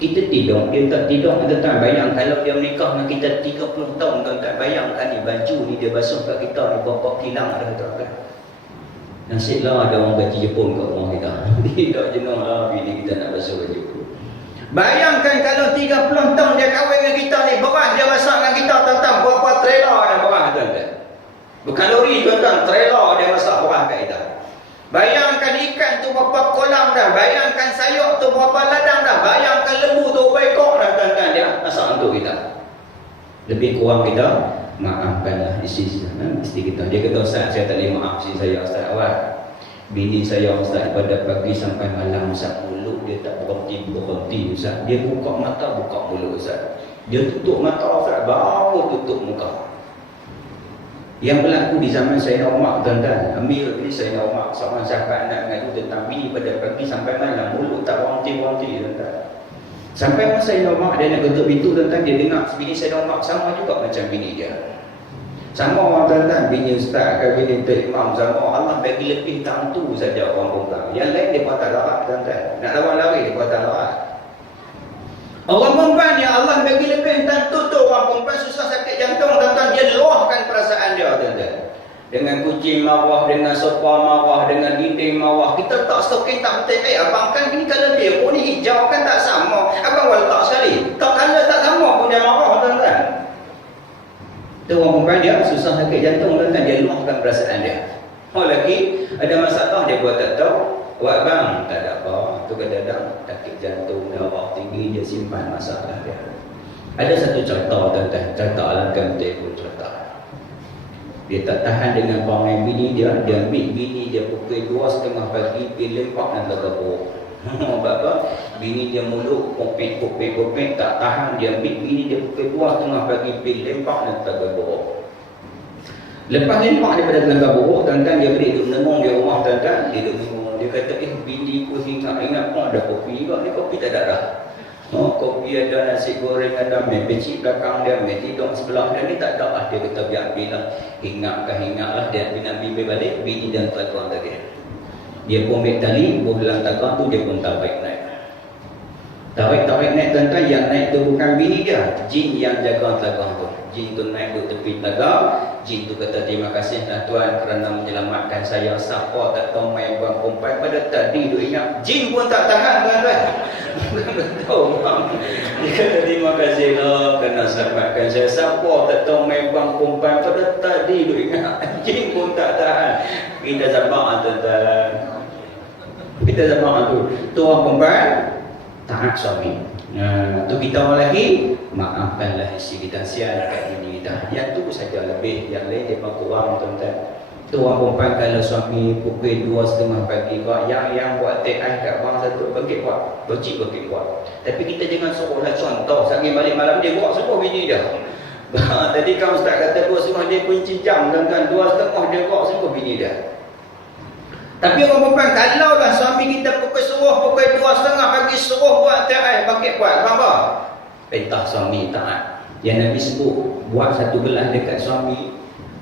Kita tidur, dia tak tidur tuan-tuan. Bayangkan kalau dia menikah dengan kita 30 tahun tuan-tuan. Bayangkan ni baju ni dia basuh kat kita ni berapa kilang dah tuan-tuan. Nasiblah ada orang gaji Jepun kat rumah kita. Tidak jenuh lah bini kita nak basuh baju. Bayangkan kalau 30 tahun dia kahwin dengan kita ni, beras dia masak dengan kita tuan-tuan, berapa trailer dah beras tuan-tuan. Berkalori tuan-tuan, trailer dia masak beras kat kita. Bayangkan ikan tu berapa kolam dah, bayangkan sayur tu berapa ladang dah, bayangkan lembu tu berapa ekor dah tuan-tuan, dia masak untuk kita. Lebih kurang kita maafkanlah isteri kita. Dia kata, Ustaz saya tak boleh maaf isteri saya Ustaz awal. Bini saya Ustaz pada pagi sampai malam Ustaz, mulut dia tak berhenti Ustaz. Dia buka mata, buka mulut Ustaz. Dia tutup mata Ustaz, baru tutup muka. Yang berlaku di zaman Sayyidina Umar tuan-tuan. Amir bin Sayyidina Umar, seorang sahabat nak mengadu tentang bini pada pagi sampai malam, mulut tak berhenti tuan-tuan. Sampai masa Sayyidina Umar dia nak ketuk pintu tuan-tuan, dia dengar bini Sayyidina Umar sama juga macam bini dia. Sama orang tuan-tuan, bini ustaz ke bini imam sama, Allah bagi lebih tentu saja orang perempuan. Yang lain dia patah larat tuan-tuan. Nak lawan lari dia patah larat. Orang perempuan yang Allah bagi lebih tentu tu, orang perempuan susah sakit jantung tuan-tuan, dia luahkan perasaan dia tuan-tuan. Dengan kucing marah, dengan sofa marah, dengan dinding marah. Kita tak stokin tak betul. Abang kan ni kalau dia pun ni hijau kan tak sama. Abang letak sekali. Tak kalau tak sama pun dia marah tuan-tuan. Tu orang perempuan dia susah sakit jantung tuan-tuan, dia luahkan perasaan dia. Orang lelaki ada masalah dia buat tak tahu. Buat bang, tak ada apa. Tu kadang-kadang sakit jantung, darah tinggi, dia simpan masalah dia. Ada satu cerita tuan-tuan, cerita alam kantai pun cerita. Dia tak tahan dengan perangai bini dia, dia ambil bini dia pukul 2:30 pagi, pergi lempak dalam telur. Bapa, bini dia mulut kopek tak tahan, dia ambil bini dia pukul 2 tengah pagi pergi lempak dan tak berborok. Lepas lempak daripada tengah berborok, tuan-tuan dia beri duduk menengong di rumah, tuan-tuan dia duduk menengong, dia kata bini ku ingat pun ada kopi juga ni, kopi tak ada dah. Kopi ada, nasi goreng ada, main pecik belakang dia, main tidur sebelah dia ni tak ada lah. Dia kata biar ambil lah, ingatlah dia ambil balik bini dan telakon tadi. Dia pun ambil tali, dalam takkan tu dia pun tarik naik. Tarik naik, tuan-tuan, yang naik tu bukan bini dia, jin yang jaga takkan tu. Jin tu naik ke tepi telaga, jin tu kata terima kasih tuan kerana menyelamatkan saya. Siapa tak tahu main buang kumpai pada tadi tu ingat, jin pun tak tahan tuan-tuan. Tahu bang. Dia kata terima kasih lah kerana selamatkan saya. Siapa tak tahu main buang kumpai pada tadi tu ingat, jin pun tak tahan. Kita sabar tuan-tuan. Kita zaman tu orang perempuan taat suami. Tu kita orang lelaki, maafkanlah isteri kita, sial kat bini kita. Yang tu saja lebih, yang lain dia kurang tuan-tuan. Tu orang perempuan kalau suami pukul 2:30 pagi kau yang buat teh ais kat bang satu bagi buat, bagi buat. Tapi kita jangan suruhlah contoh, sehari balik malam dia buat suruh bini dia. Tadi kan ustaz kata buat suruh dia kunci jam tuan-tuan, 2:30 dia buat suruh bini dia. Tapi orang perempuan, kalau lah suami kita pukul 2:30 pagi suruh buat teh air, pakai buat apa? Perintah suami taat. Yang Nabi sebut, buat satu gelas dekat suami,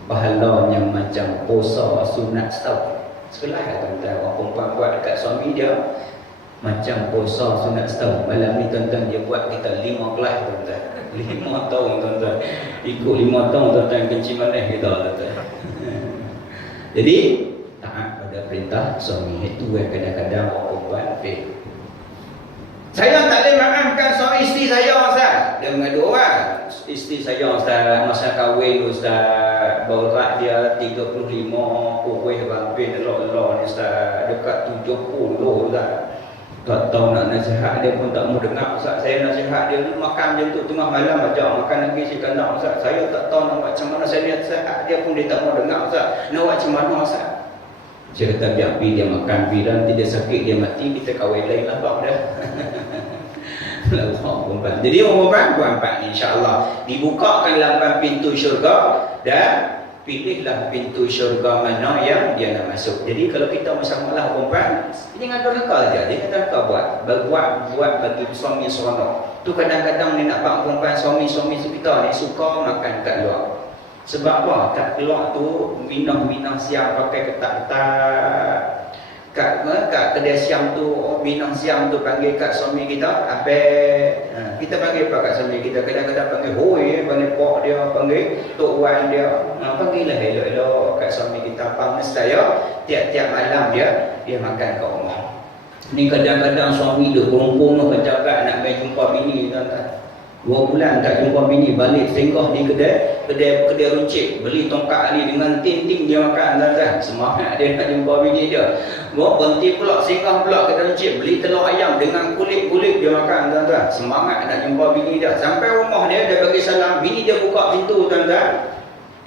pahalanya macam puasa sunat setahun. Segelas lah tuan-tuan, orang perempuan buat dekat suami dia, macam puasa sunat setahun. Malam ni tuan-tuan dia buat kita 5 gelas tuan-tuan. 5 tahun tuan-tuan. Ikut 5 tahun tuan-tuan kencing manis kita tuan-tuan. Jadi, perintah suami itu yang kadang-kadang orang perempuan fail. Saya tak boleh maafkan suami isteri saya ustaz. Dia mengadu orang. Isteri saya ustaz, masa kahwin ustaz, berat dia 35, kurih hampir elok-elok ni ustaz, dekat 70 ustaz. Tak tahu nak nasihat dia pun tak mau dengar ustaz. Saya nasihat dia makan macam tu tengah malam ajak makan lagi si kena ustaz. Saya tak tahu nak buat macam mana, saya nasihat dia pun dia tak mau dengar ustaz. Nak buat macam mana ustaz? Saya kata biar pergi dia makan, pergi dan tidak sakit dia mati, kita kahwin lain lah bak dah. Jadi orang perempuan insya-Allah dibukakan 8 pintu syurga dan pilihlah pintu syurga mana yang dia nak masuk. Jadi kalau kita masalah perempuan, jangan terluka aja, jangan terluka buat bagi suami seronok. Tu kadang-kadang ni nak pak perempuan suami kita ni suka makan kat luar. Sebab apa? Kat keluar tu minang siang pakai ketat-ketat. Kat kedai siang tu, minang siang tu panggil kat suami kita apa? Kita panggil apa kat suami kita? Kadang-kadang panggil hoi, panggil pok dia, panggil tok wan dia. Panggil lah elok-elok kat suami kita. Panas saya tiap-tiap malam dia makan kat rumah. Ni kadang-kadang suami dia berongkong bercakap nak pergi jumpa bini tuan-tuan. 2 bulan tak jumpa bini, balik singgah di kedai runcit, beli tongkat ni dengan tin-tin dia makan tuan-tuan. Semangat dia nak jumpa bini dia. Berhenti pula singgah pula kedai runcit, beli telur ayam dengan kulit-kulit dia makan tuan-tuan. Semangat nak jumpa bini dia. Sampai rumah dia bagi salam, bini dia buka pintu tuan-tuan.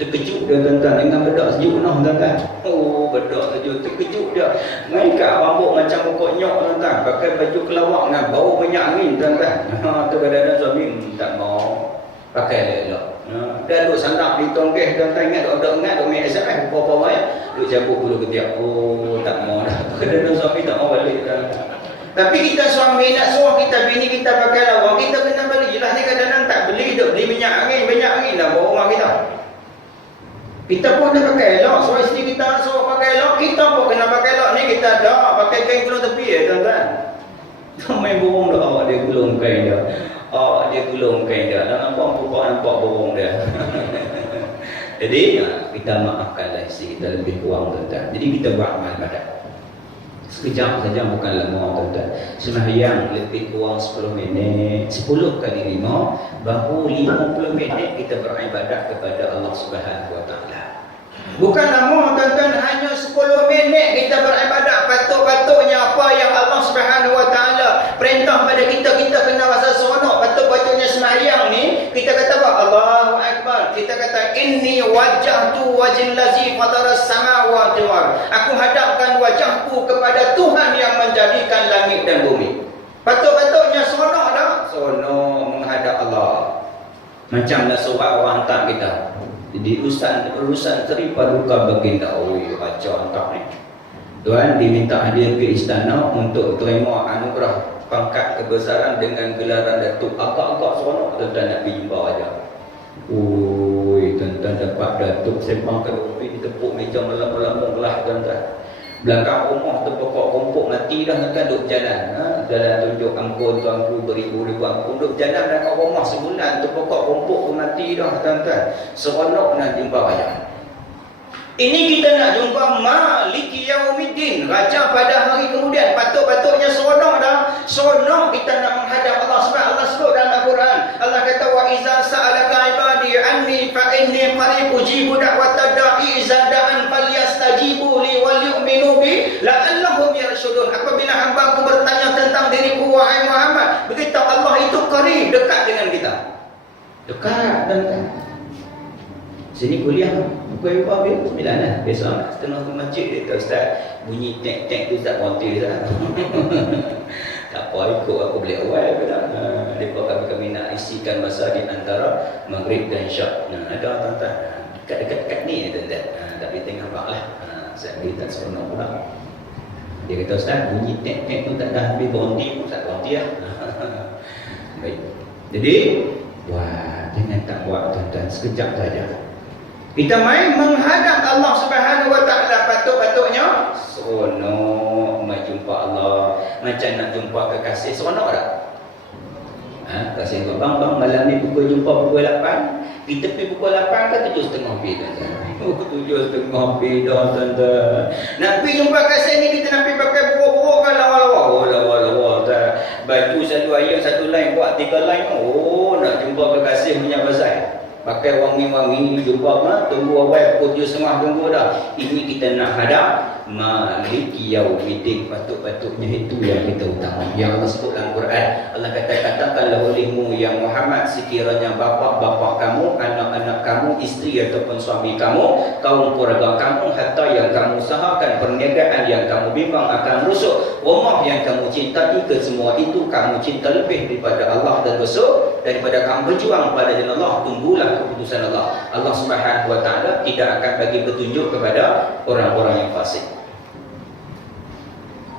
Terkejut dia tuan-tuan dengan bedak sejuk noh tuan-tuan. Oh, bedak sejuk terkejut dia. Ngaikat rambut macam pokok nyok tuan-tuan. Pakai baju kelawak dengan bau minyak angin tuan-tuan. Tu kadang-kadang suami tak mau pakai elok. Dia duduk sandak di tonggeh tuan-tuan, ingat duk main SMS apa-apa mai. Duk cabut bulu ketiak. Oh, tak mau dah. Kadang-kadang suami tak mau balik tuan-tuan. Tapi kita suami nak suruh kita bini kita pakai lawang, kita kena beli. Jelas ni kadang-kadang tak beli, duk beli minyak angin dah bawa rumah kita. Kita pun dah pakai elok, so isteri kita suruh pakai elok, kita pun kena pakai elok ni, kita dah pakai kain gulung tepi tuan-tuan. Main burung dah, awak dia gulung kain dia. Awak dia gulung kain dia. Dan nampak burung dia. Jadi, kita maafkanlah isteri kita lebih kurang tuan-tuan. Jadi kita buat amal ibadat. Sekejap saja bukan lama tuan-tuan. Sembahyang lebih kurang 10 minit, 10 kali 5, baru 50 minit kita beribadat kepada Allah Subhanahu Wa Taala. Bukan lama tuan-tuan, hanya 10 minit kita beribadat. Patut-patutnya apa yang Allah Subhanahu Wa Taala perintah pada kita kena rasa seronok. Patut-patutnya sembahyang ni kita kata apa? Allahu Akbar. Kita kata inni wajjahtu wajhillazi fataras samawati wal. Aku hadapkan wajahku kepada Tuhan yang menjadikan jadikan langit dan bumi. Patut-patutnya seronok dah. Seronok menghadap Allah. Macamlah surat orang hantar kita. Jadi urusan teripa duka baginda. Oi, raja hantar ni. Tuan diminta hadir ke istana untuk terima anugerah pangkat kebesaran dengan gelaran Datuk. Agak-agak seronok tuan nak pergi jumpa raja. Oi, tuan dapat Datuk sembang ke rumpi ditepuk meja melam-melam belah tuan. Belakang rumah tu pokok kompok mati dah kan duduk jalan. Jalan tunjuk ampun tuanku beribu-ribu ampun. Duduk jalan belakang rumah sebulan tu pokok kompok tu mati dah tuan-tuan. Seronok nak jumpa raja. Ini kita nak jumpa Maliki Yaumiddin, raja pada hari kemudian. Patut-patutnya seronok dah. Seronok kita nak menghadap Allah sebab Allah sebut dalam Al-Quran. Allah kata wa iza sa'alaka ibadi anni fa inni qarib ujibu da'watad da'i iza da'an falyastajibu li wal yu'minu bi la'allahum yarshudun. Apabila hamba-Ku bertanya tentang diriku wahai Muhammad, beritahu Allah itu qarib, dekat dengan kita. Dekat dan sini kuliah pukul 9 lah. Besok setengah ke masjid dia kata ustaz bunyi tek-tek tu ustaz konti lah. Tak apa, ikut aku boleh awal ke tak. Lepas kami nak isikan masa di antara maghrib dan syak. Ada tuan-tuan dekat-dekat ni tuan-tuan. Tapi tengah bak lah. Saya beritahu seronok pula. Dia kata ustaz bunyi tek-tek tu tak dah habis konti pun ustaz konti lah. Baik. Jadi wah, jangan tak buat tuan-tuan sekejap saja. Kita main menghadap Allah Subhanahu Wa Taala, patut-patutnya seronok nak jumpa Allah, macam nak jumpa kekasih. Seronok tak? Kasih kau bang malam ni jumpa pukul 8. Kita pergi pukul 8 ke 7.30 pergi tuan-tuan. 7.30 dah tuan-tuan. Nak pergi jumpa kasih ni kita nak pergi pakai buruk-buruk kan lawa-lawa. Oh lawa-lawa tuan. Baju satu ayat satu line buat 3 line. Oh nak jumpa kekasih punya pasal. Pakai wangi-wangi jumpa mah tunggu awal pukul 7.30 tunggu dah. Ini kita nak hadap Maliki Yaumiddin. Patut-patutnya itu yang kita utama. Yang Allah sebut dalam Quran, Allah katakanlah olehmu yang Muhammad, sekiranya bapa-bapa kamu, anak-anak kamu, isteri ataupun suami kamu, kaum keluarga kamu, harta yang kamu usahakan, perniagaan yang kamu bimbang akan rusuk, rumah yang kamu cintai, kesemua itu kamu cinta lebih daripada Allah dan Rasul, daripada kamu berjuang pada jalan Allah, tunggulah keputusan Allah. Allah Subhanahu Wa Taala tidak akan bagi petunjuk kepada orang-orang yang fasik.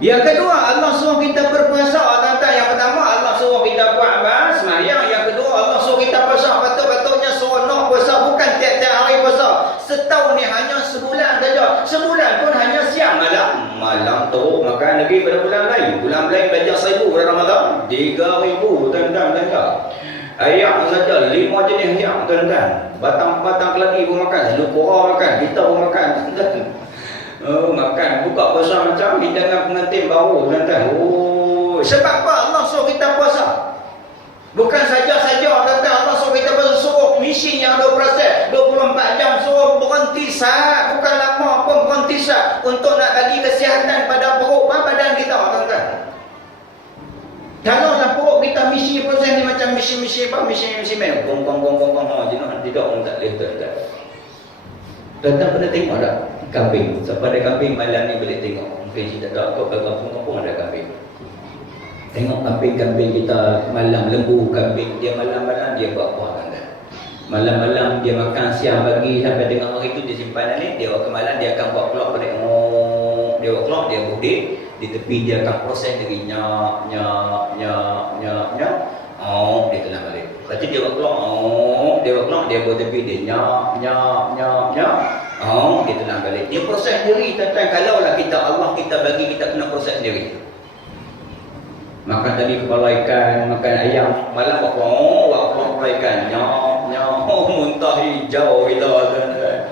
Yang kedua, Allah suruh kita berpuasa. Tuan-tuan, yang pertama Allah suruh kita buat sembahyang. Yang kedua Allah suruh kita puasa. Patut-patutnya seronok puasa, bukan tiap-tiap hari puasa. Setahun ni hanya sebulan saja. Sebulan pun hanya siang malam. Malam teruk makan lagi pada bulan lain. Bulan lain belajar 1,000 pada Ramadan. 3,000 tuan-tuan belanja. Ayak saja 5 jenis ayak tuan-tuan. Batang-batang keladi pun makan, selukura makan, kita pun makan tuan-tuan. Makan buka puasa macam hidangan pengantin baru tuan-tuan. Sebab apa Allah suruh kita puasa? Bukan saja-saja tuan-tuan Allah suruh kita puasa, suruh mesin yang 24 jam, suruh berhenti saat, bukan lama pun berhenti saat untuk nak bagi kesihatan pada perut badan kita tuan-tuan. Kalau lah perut kita misi proses ni macam misi apa? Misi semen. Gong jenuh tidak orang tak boleh tuan-tuan. Tuan-tuan pernah tengok tak kambing? Siapa ada kambing malam ni boleh tengok. Mungkin kita tak kau kampung ada kambing. Tengok kambing kita malam, lembu kambing dia malam-malam dia buat apa tuan-tuan? Malam-malam dia makan, siang pagi sampai tengah hari tu dia simpan ni, dia waktu malam dia akan buat keluar balik. Dia buat keluar, dia berdiri di tepi, dia akan proses dari nyak. Dia telan balik. Lepas tu dia buat keluar, dia buat tepi, dia nyak. Dia telan balik. Dia proses sendiri tuan-tuan. Kalaulah kita Allah kita bagi, kita kena proses sendiri. Makan tadi kepala ikan, makan ayam, malam buat kepala ikan, nyak, muntah hijau kita tuan-tuan.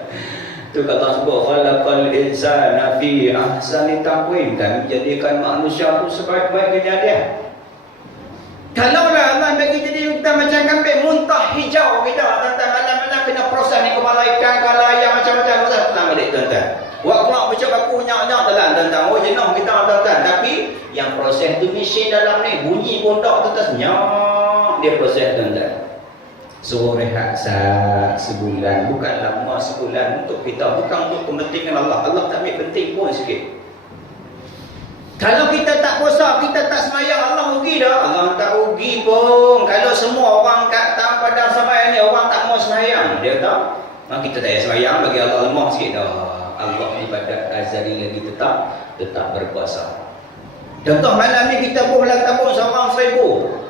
Tu kata sebut khalaqal insana fi ahsani taqwim, kami jadikan manusia tu sebaik-baiknya dia. Kalaulah Allah bagi jadi kita macam kambing muntah hijau kita tuan-tuan, malam-malam kena proses ni kepala ikan, kepala ayam macam-macam proses telan balik tuan-tuan. Buat keluar macam aku nyak telan tuan-tuan. Oh jenuh kita tuan-tuan. Tapi yang proses tu mesin dalam ni bunyi pun tak tuan-tuan, nyak dia proses tuan-tuan. Suruh rehat sebulan, bukan lama sebulan untuk kita, bukan untuk kepentingan Allah. Allah tak ambil penting pun sikit. Kalau kita tak tak puasa, kita tak semayang, Allah rugi dah? Allah tak rugi pun. Kalau semua orang kat pada sembahyang ni, orang tak mau semayang, dia tahu. Kita tak payah semayang, bagi Allah lemah sikit dah. Allah ibadat azali lagi tetap berpuasa. Contoh malam ni kita boleh tabung seorang 1,000.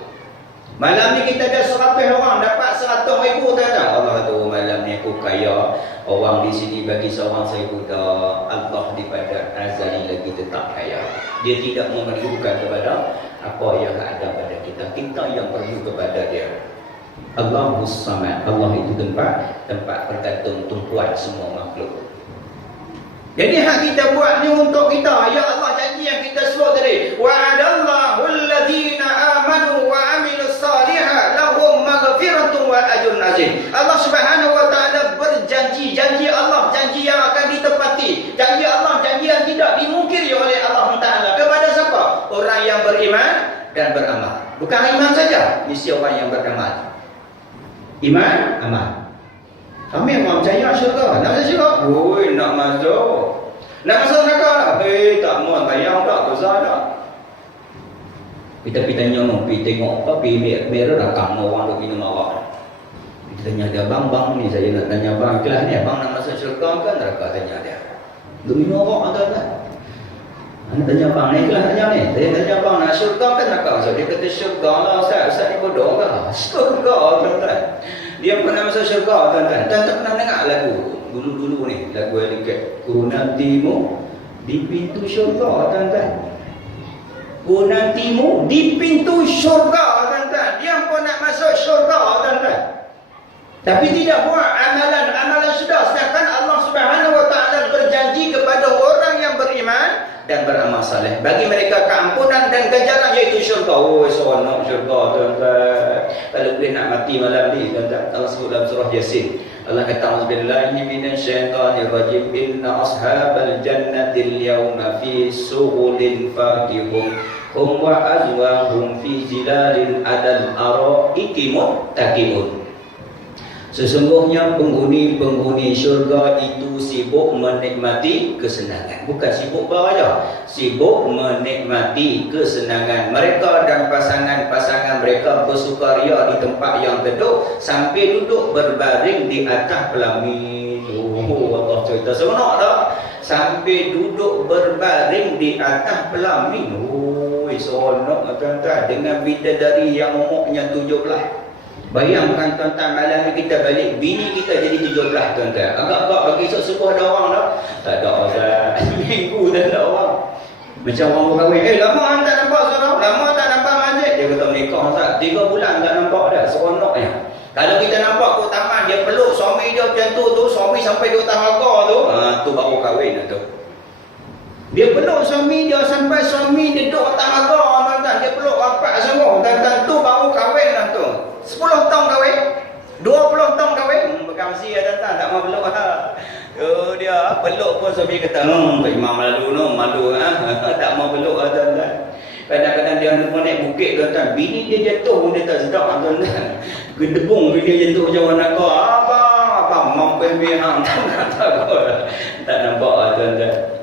Malam ni kita ada 100 orang dapat 100,000 tak? Allah tu malam ni aku kaya. Orang di sini bagi seorang 1,000 dah. Allah daripada azali lagi tetap kaya. Dia tidak memerlukan kepada apa yang ada pada kita. Kita yang perlu kepada dia. Allahus Samad. Allah itu tempat bergantung tumpuan semua makhluk. Jadi hak kita buat ni untuk kita. Ya Allah janji yang kita sebut tadi. Wa'adallahu alladhina amanu wa amilus salihat lahum maghfiratun wa ajrun azim. Allah Subhanahu wa taala berjanji, janji Allah, janji yang akan ditepati. Janji Allah, janji yang tidak dimungkiri oleh Allah Taala. Kepada siapa? Orang yang beriman dan beramal. Bukan iman saja, mesti orang yang beramal. Iman, amal. Kami orang percaya syurga. Nak masuk syurga? Oi, nak masuk. Nak masuk neraka tak? Tak mau bayang tak, dosa tak. Kita pergi tanya, pergi tengok apa, pergi merah rakam orang duk minum arak. Kita tanya dia, bang ni saya nak tanya bang kelas ni, bang nak masuk syurga kan? Neraka tanya dia. Duk minum arak atau tak? Nak tanya bang ni kelas tanya ni. Saya tanya bang nak syurga kan neraka? So dia kata syurga lah, Ustaz ni bodoh ke? Syurga tuan-tuan. Dia pernah masuk syurga tuan-tuan. Tuan-tuan pernah dengar lagu dulu-dulu ni, lagu Alikat Ku nantimu di pintu syurga tuan-tuan. Ku nantimu di pintu syurga tuan-tuan. Dia pun nak masuk syurga tuan-tuan. Tapi tidak buat amalan sudah. Sedangkan Allah Subhanahu wa taala berjanji kepada orang yang beriman dan beramal saleh, bagi mereka keampunan dan ganjaran iaitu syurga. Oh, seronok syurga tuan-tuan. Kalau boleh nak mati malam ni tuan-tuan, Allah sebut dalam surah Yasin. Allah kata auzubillahi minasyaitanir rajim. Inna ashabal jannati al-yawma fi sughulin fakihun hum wa azwahum fi zilalin adal araiki muttaqiun. Sesungguhnya penghuni syurga itu sibuk menikmati kesenangan. Bukan sibuk beraya, sibuk menikmati kesenangan. Mereka dan pasangan-pasangan mereka bersukaria di tempat yang teduh sampai duduk berbaring di atas pelamin. Oh, Allah cerita seronok tak? Sampai duduk berbaring di atas pelamin. Oh, seronok tuan-tuan. Dengan bidadari yang umurnya 17. Bayangkan tuan-tuan, malam ni kita balik, bini kita jadi 17 tuan-tuan. Agak-agak bagi sebuah ada orang tak? Tak ada Ustaz. Minggu tak ada orang. Macam orang berkahwin. Lama tak nampak saudara? Lama tak nampak masjid? Dia kata menikah Ustaz. 3 bulan tak nampak dah. Seronoknya. Kalau kita nampak kat taman, dia peluk suami dia macam tu, suami sampai 2 tahun tu. Tu baru kahwin tu. Dia peluk suami dia sampai suami dia duduk atas agar tuan-tuan. Dia peluk rapat semua. Dan tu baru kahwin lah tu. 10 tahun kahwin, 20 tahun kahwin. Bukan mesti ya tuan-tuan, tak mau peluk lah. Dia peluk pun suami kata, imam lalu no, malu tak mau peluk lah tuan-tuan. Kadang-kadang dia pun naik bukit tuan-tuan, bini dia jatuh pun dia tak sedap tuan-tuan. Gedebung bini dia jatuh macam mana kau? Abang, mampu hang tak nampak lah tuan-tuan.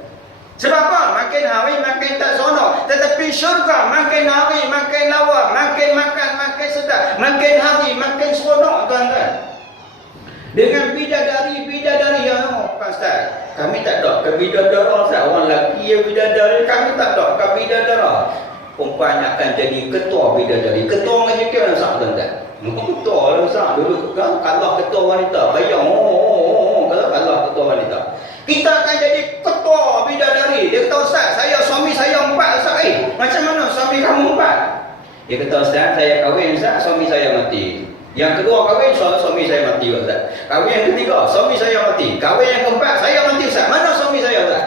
Sebab apa? Makin hari makin tak seronok. Tetapi syurga makin hari makin lawa, makin makan makin sedap, makin hari makin seronok tuan-tuan. Dengan bidadari yang Ustaz, kami tak ada ke bidadara Ustaz. Orang lelaki yang bidadari, kami tak ada ke bidadara. Perempuan akan jadi ketua bidadari. Ketua ngaji ke Ustaz tuan-tuan? Ketua lah Ustaz. Dulu kan kalau ketua wanita bayang kalau kalah ketua wanita. Kita akan jadi ketua bidadari. Dia kata Ustaz, suami saya 4 Ustaz. Macam mana suami kamu 4? Dia kata Ustaz, saya kahwin Ustaz, suami saya mati. Yang kedua kahwin, suami saya mati Ustaz. Kahwin yang ketiga, suami saya mati. Kahwin yang keempat, saya mati Ustaz. Mana suami saya Ustaz?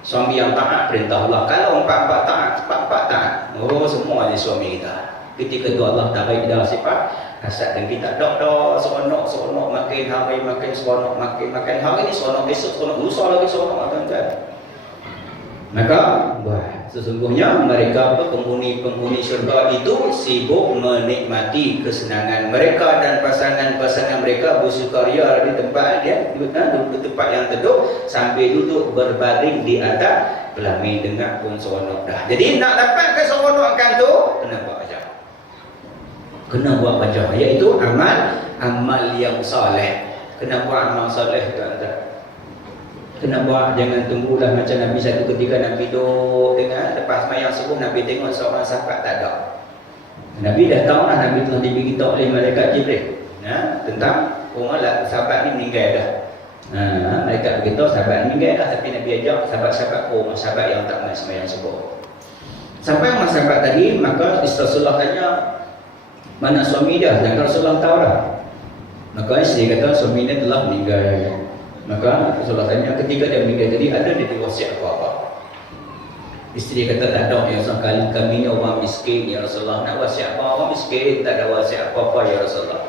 Suami yang taat perintah Allah. Kalau 4 taat, 4 taat. Oh, semua jadi suami kita. Ketika itu Allah tak bagi dalam sifat hasad, dan kita dok seronok makin hari makin seronok, makin hari ni seronok, besok seronok, lusa lagi seronok tuan-tuan. Maka sesungguhnya mereka penghuni syurga itu sibuk menikmati kesenangan mereka dan pasangan-pasangan mereka bersukaria di tempat dia di tempat yang teduh sambil duduk berbaring di atas kelamin dengan pun seronok dah. Jadi nak dapat keseronokan tu kena buat baca. Kena buat baca, iaitu amal yang soleh. Kena buat amal soleh tuan-tuan. Kena buat, jangan tunggulah macam Nabi satu ketika Nabi duduk dengan lepas mayang subuh Nabi tengok seorang sahabat tak ada. Nabi dah tahu lah, Nabi telah diberitahu oleh malaikat Jibril tentang orang sahabat ni meninggal dah. Malaikat beritahu sahabat ni meninggal dah, tapi Nabi ajak sahabat-sahabat sahabat yang tak nak semayang subuh. Sampai orang sahabat tadi, maka Rasulullah tanya mana suami dia, dan Rasulullah tahu lah. Maka isteri kata suami dia telah meninggal. Maka Rasulullah tanya ketika dia meninggal tadi ada dia wasiat apa-apa. Isteri kata tak ada ya Rasulullah, kami ni orang miskin ya Rasulullah, nak wasiat apa? Orang miskin tak ada wasiat apa-apa ya Rasulullah.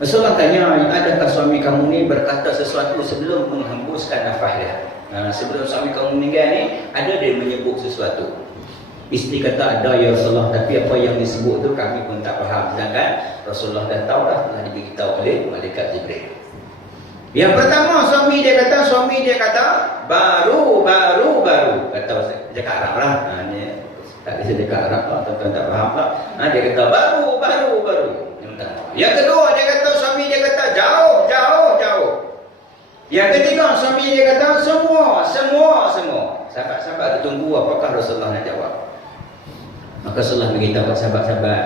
Rasulullah tanya, adakah suami kamu ni berkata sesuatu sebelum menghembuskan nafas dia? Sebelum suami kamu meninggal ni ada dia menyebut sesuatu. Isteri kata ada ya Rasulullah, tapi apa yang disebut tu kami pun tak faham. Sedangkan Rasulullah dah tahu dah, telah diberitahu oleh malaikat Jibril. Yang pertama suami dia kata baru kata cakap Arab lah. Ni tak bisa cakap Arab lah, tuan-tuan tak faham lah. Dia kata baru. Yang kedua suami dia kata jauh. Yang ketiga suami dia kata semua. Sahabat-sahabat tunggu apakah Rasulullah nak jawab. Maka Rasulullah beritahu kepada sahabat-sahabat,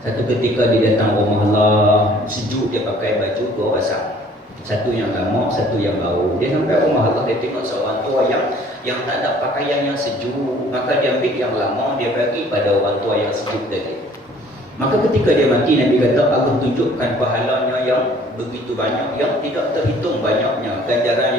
satu ketika dia datang rumah Allah, sejuk dia pakai baju dua pasang. Satu yang lama, satu yang baru. Dia sampai rumah Allah, dia tengok seorang tua yang tak ada pakaian yang sejuk. Maka dia ambil yang lama, dia bagi pada orang tua yang sejuk tadi. Maka ketika dia mati, Nabi kata Allah tunjukkan pahalanya yang begitu banyak, yang tidak terhitung banyaknya ganjaran